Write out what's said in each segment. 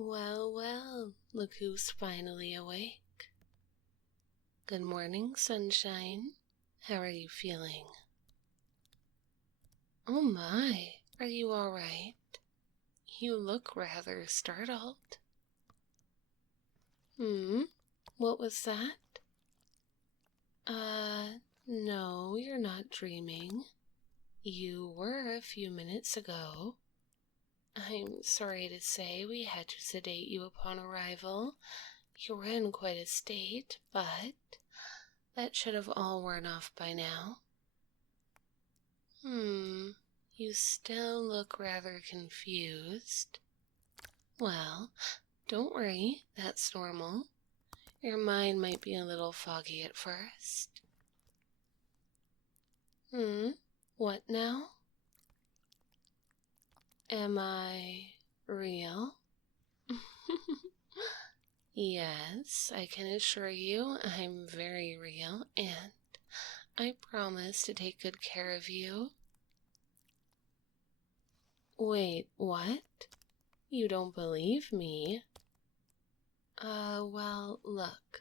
Well, well, look who's finally awake. Good morning, sunshine. How are you feeling? Oh my, are you all right? You look rather startled. What was that? No, you're not dreaming. You were a few minutes ago. I'm sorry to say we had to sedate you upon arrival. You were in quite a state, but that should have all worn off by now. You still look rather confused. Well, don't worry, that's normal. Your mind might be a little foggy at first. What now? Am I real? Yes, I can assure you I'm very real, and I promise to take good care of you. Wait, what? You don't believe me? Well, look,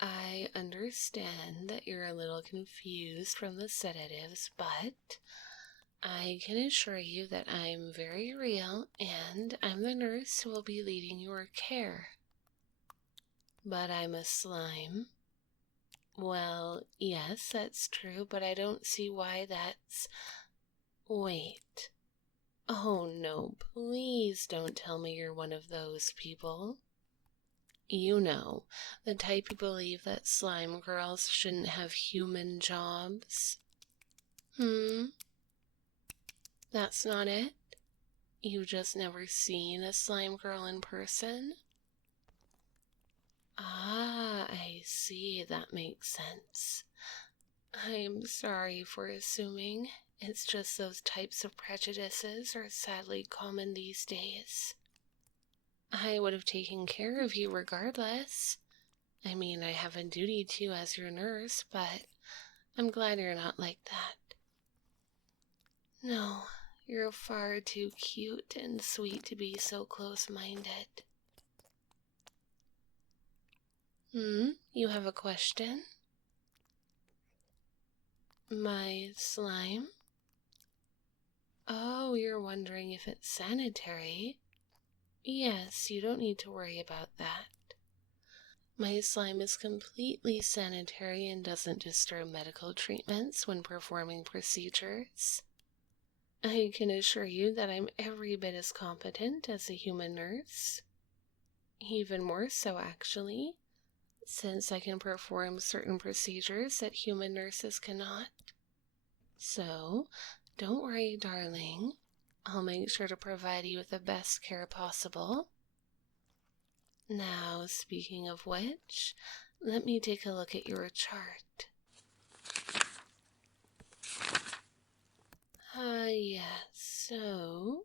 I understand that you're a little confused from the sedatives, but I can assure you that I'm very real, and I'm the nurse who will be leading your care. But I'm a slime. Well, yes, that's true, but I don't see why that's... Wait. Oh no, please don't tell me you're one of those people. You know, the type who believe that slime girls shouldn't have human jobs. That's not it? You've just never seen a slime girl in person? Ah, I see, that makes sense. I'm sorry for assuming. It's just those types of prejudices are sadly common these days. I would have taken care of you regardless. I mean, I have a duty to as your nurse, but I'm glad you're not like that. No, you're far too cute and sweet to be so close-minded. You have a question? My slime? Oh, you're wondering if it's sanitary? Yes, you don't need to worry about that. My slime is completely sanitary and doesn't disturb medical treatments when performing procedures. I can assure you that I'm every bit as competent as a human nurse. Even more so, actually, since I can perform certain procedures that human nurses cannot. So, don't worry, darling. I'll make sure to provide you with the best care possible. Now, speaking of which, let me take a look at your chart. Yes, so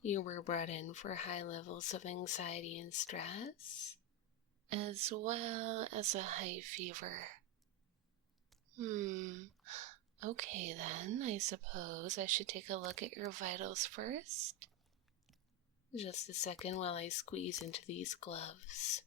you were brought in for high levels of anxiety and stress, as well as a high fever. Okay then, I suppose I should take a look at your vitals first. Just a second while I squeeze into these gloves.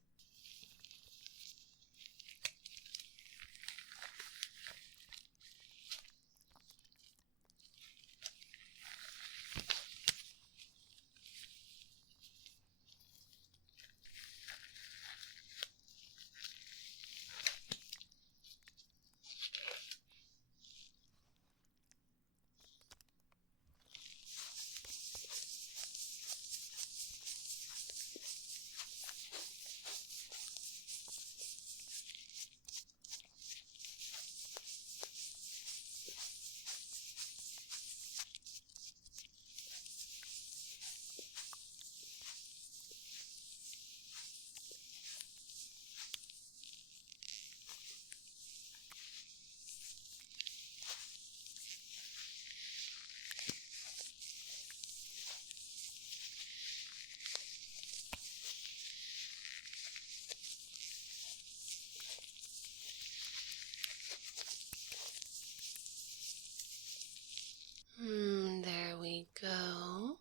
There we go.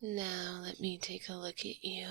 Now let me take a look at you.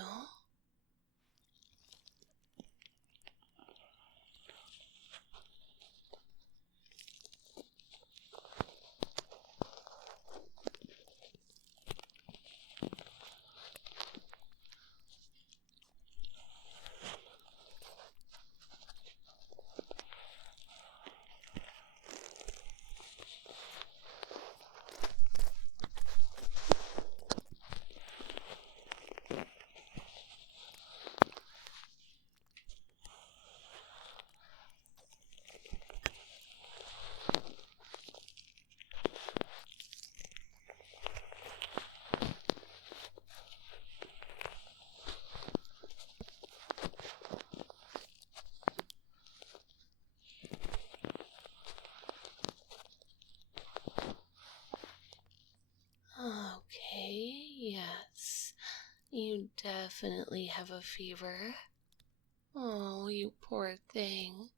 definitely have a fever. Oh, you poor thing.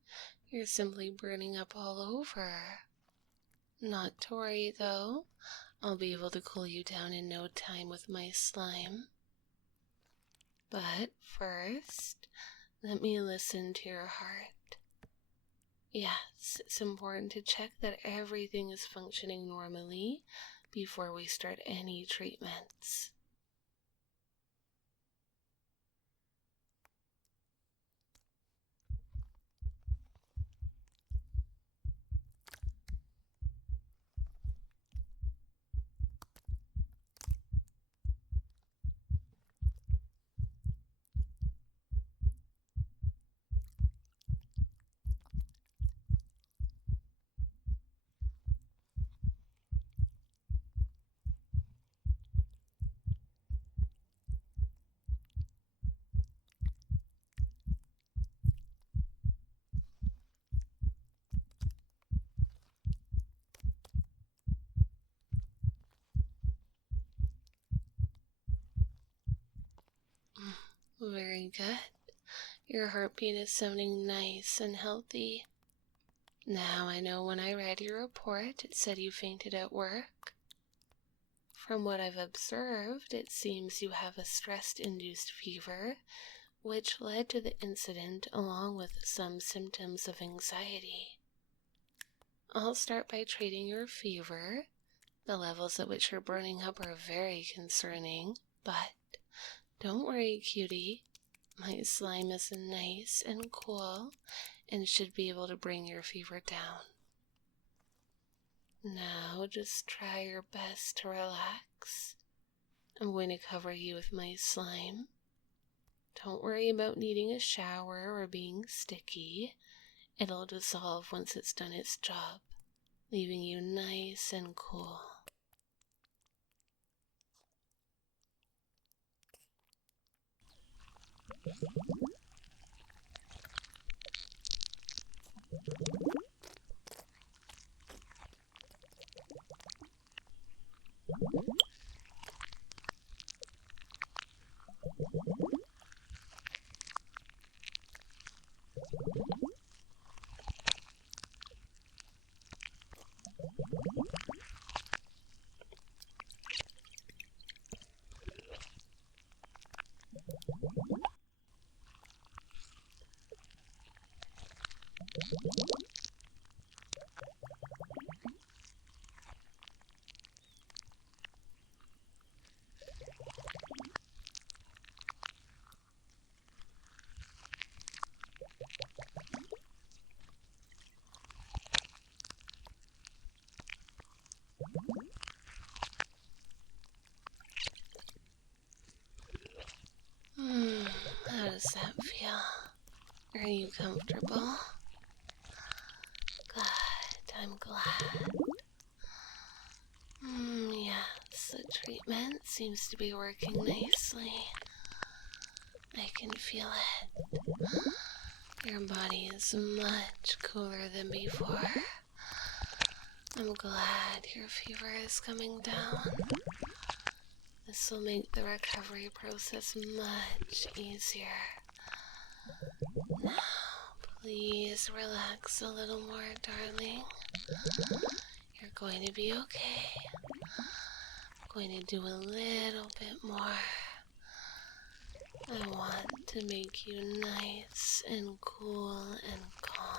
You're simply burning up all over. Not to worry, though. I'll be able to cool you down in no time with my slime. But first, let me listen to your heart. Yes, it's important to check that everything is functioning normally before we start any treatments. Very good. Your heartbeat is sounding nice and healthy. Now I know when I read your report, it said you fainted at work. From what I've observed, it seems you have a stress-induced fever, which led to the incident along with some symptoms of anxiety. I'll start by treating your fever. The levels at which you're burning up are very concerning, but don't worry, cutie. My slime is nice and cool and should be able to bring your fever down. Now just try your best to relax. I'm going to cover you with my slime. Don't worry about needing a shower or being sticky. It'll dissolve once it's done its job, leaving you nice and cool. How does that feel? Are you comfortable? Good, I'm glad. Yes, the treatment seems to be working nicely. I can feel it. Your body is much cooler than before. I'm glad your fever is coming down. This will make the recovery process much easier. Now, please relax a little more, darling. You're going to be okay. I'm going to do a little bit more. I want to make you nice and cool and calm.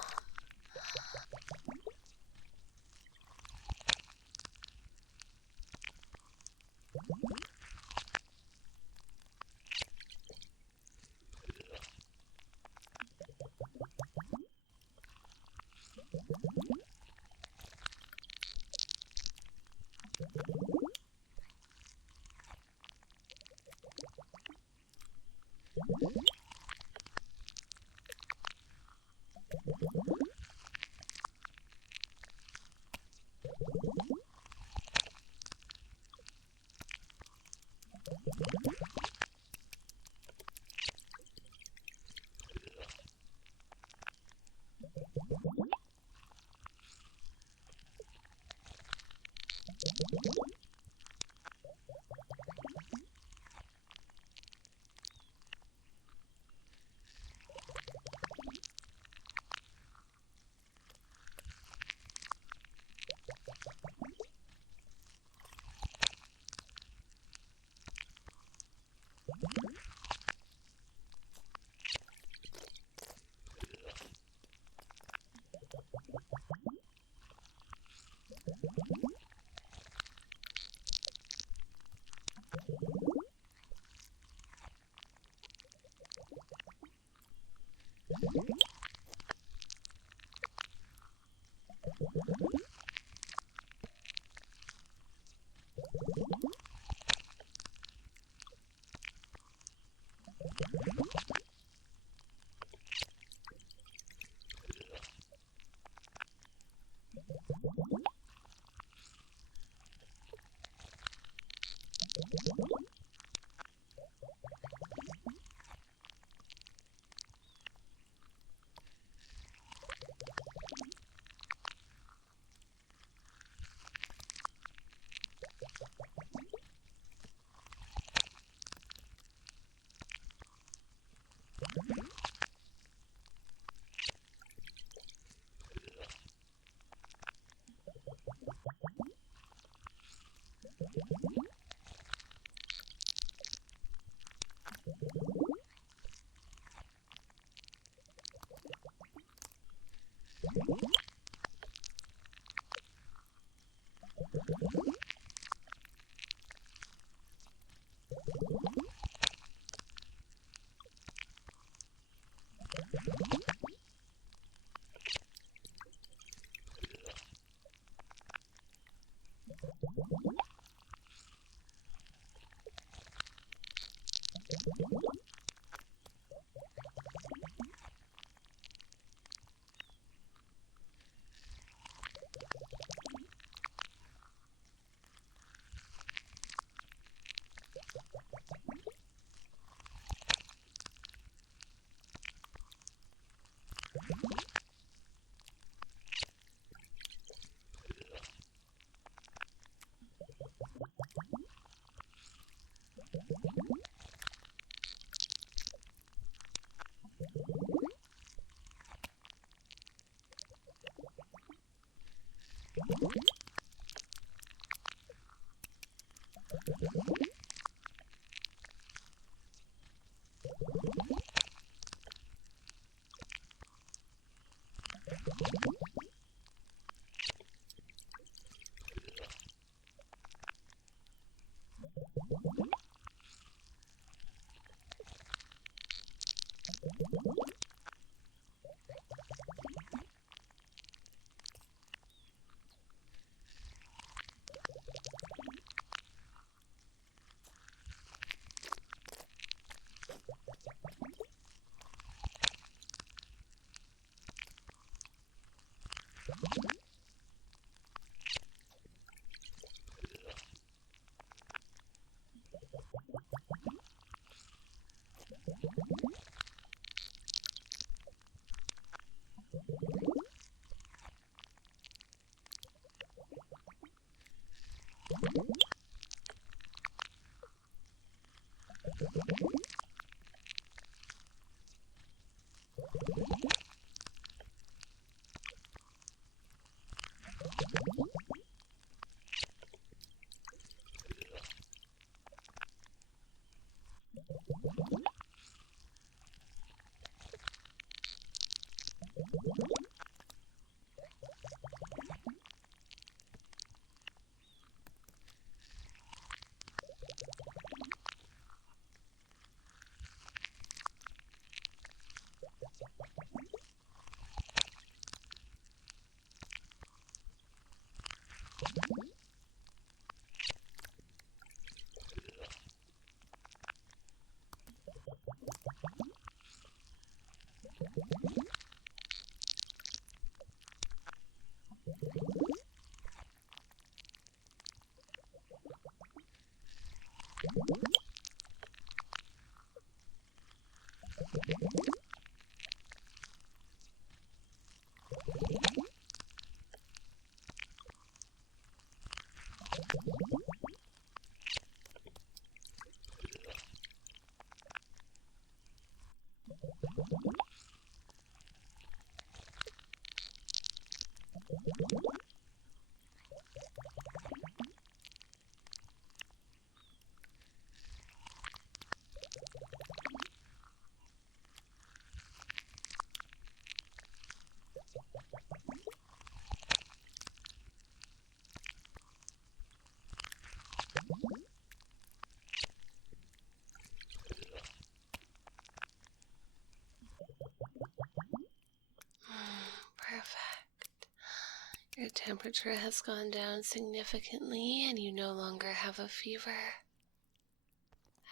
Your temperature has gone down significantly and you no longer have a fever.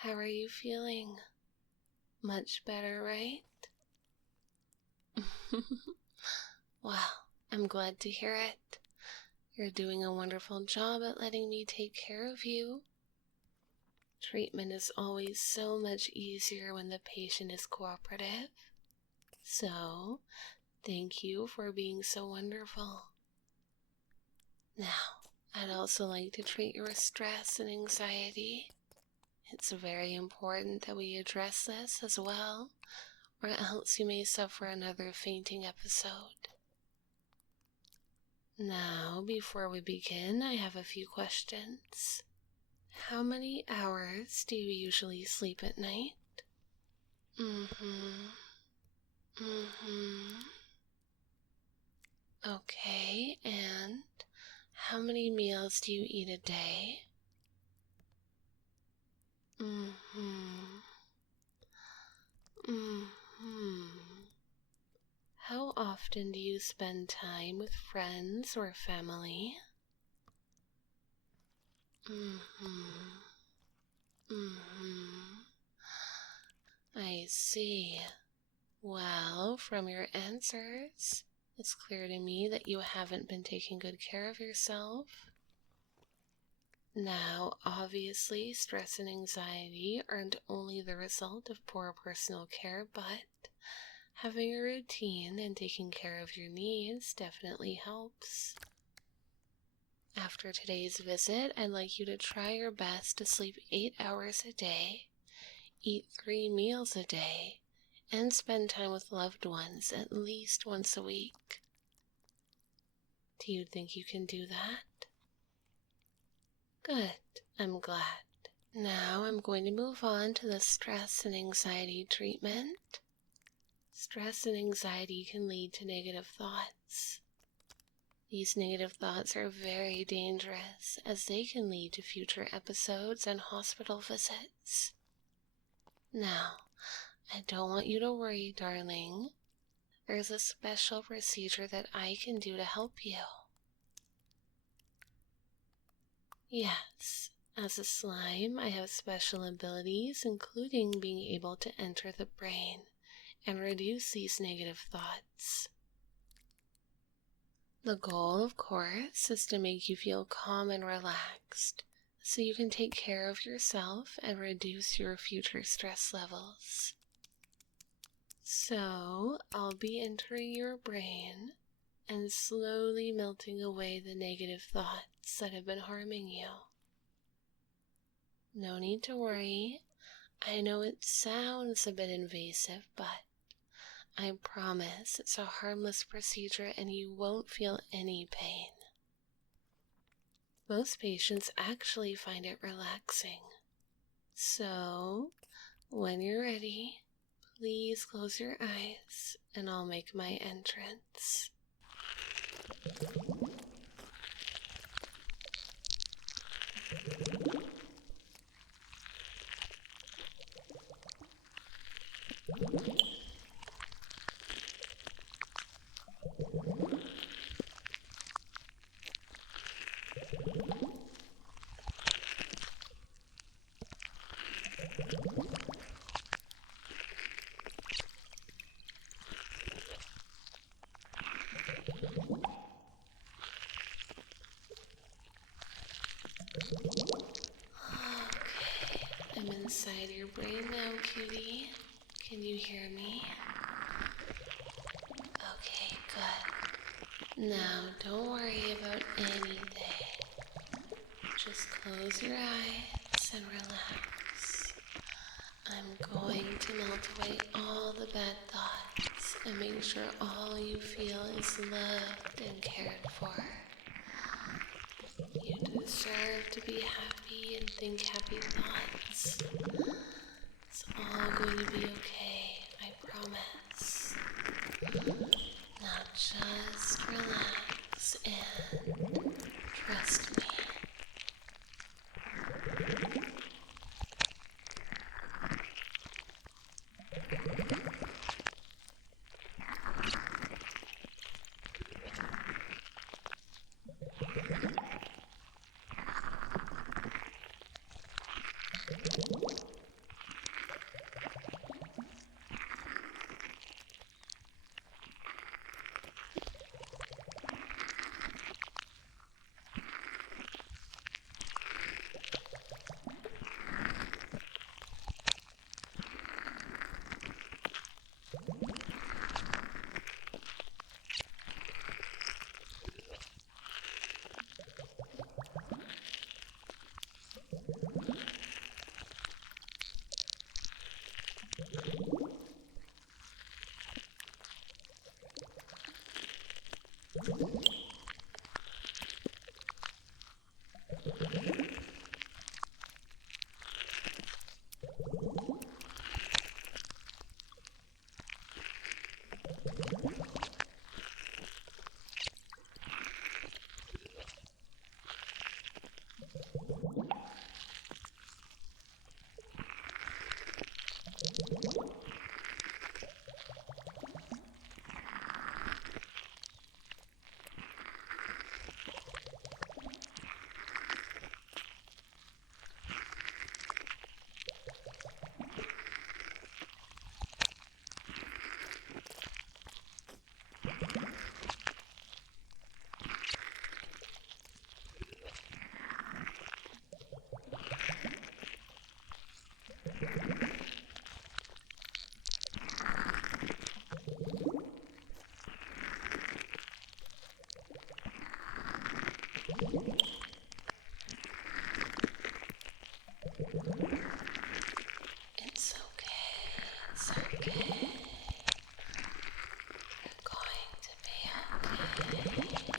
How are you feeling? Much better, right? Well, I'm glad to hear it. You're doing a wonderful job at letting me take care of you. Treatment is always so much easier when the patient is cooperative. So, thank you for being so wonderful. Now, I'd also like to treat your stress and anxiety. It's very important that we address this as well, or else you may suffer another fainting episode. Now, before we begin, I have a few questions. How many hours do you usually sleep at night? Okay, and how many meals do you eat a day? How often do you spend time with friends or family? I see. Well, from your answers, it's clear to me that you haven't been taking good care of yourself. Now, obviously, stress and anxiety aren't only the result of poor personal care, but having a routine and taking care of your needs definitely helps. After today's visit, I'd like you to try your best to sleep 8 hours a day, eat 3 meals a day, and spend time with loved ones at least once a week. Do you think you can do that? Good, I'm glad. Now I'm going to move on to the stress and anxiety treatment. Stress and anxiety can lead to negative thoughts. These negative thoughts are very dangerous as they can lead to future episodes and hospital visits. Now, I don't want you to worry, darling. There's a special procedure that I can do to help you. Yes, as a slime, I have special abilities, including being able to enter the brain and reduce these negative thoughts. The goal, of course, is to make you feel calm and relaxed, so you can take care of yourself and reduce your future stress levels. So, I'll be entering your brain and slowly melting away the negative thoughts that have been harming you. No need to worry. I know it sounds a bit invasive, but I promise it's a harmless procedure and you won't feel any pain. Most patients actually find it relaxing. So, when you're ready, please close your eyes and I'll make my entrance. I'm inside your brain now, cutie. Can you hear me? Okay, good. Now, don't worry about anything. Just close your eyes and relax. I'm going to melt away all the bad thoughts and make sure all you feel is loved and cared for. You deserve to be happy and think happy thoughts. It's all going to be okay, I promise. Now just relax and trust me. It's okay. It's okay. You're going to be okay.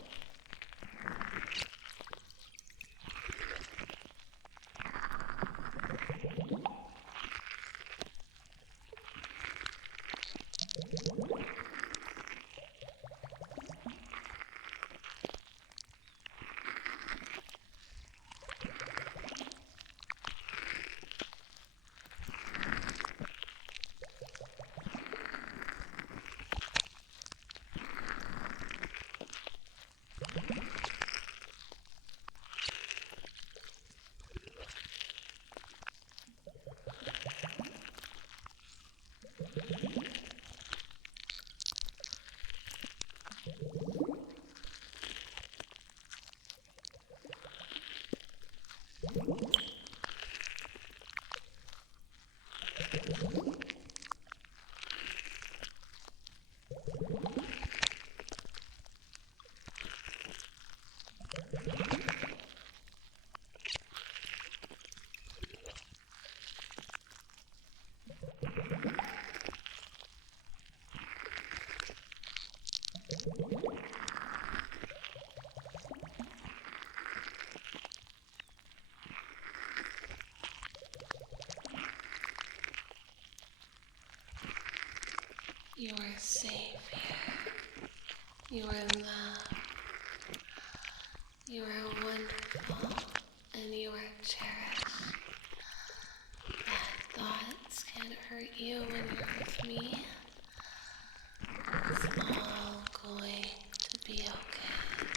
You are safe here. You are loved. You are wonderful, and you are cherished. Bad thoughts can't hurt you when you're with me. It's all going to be okay.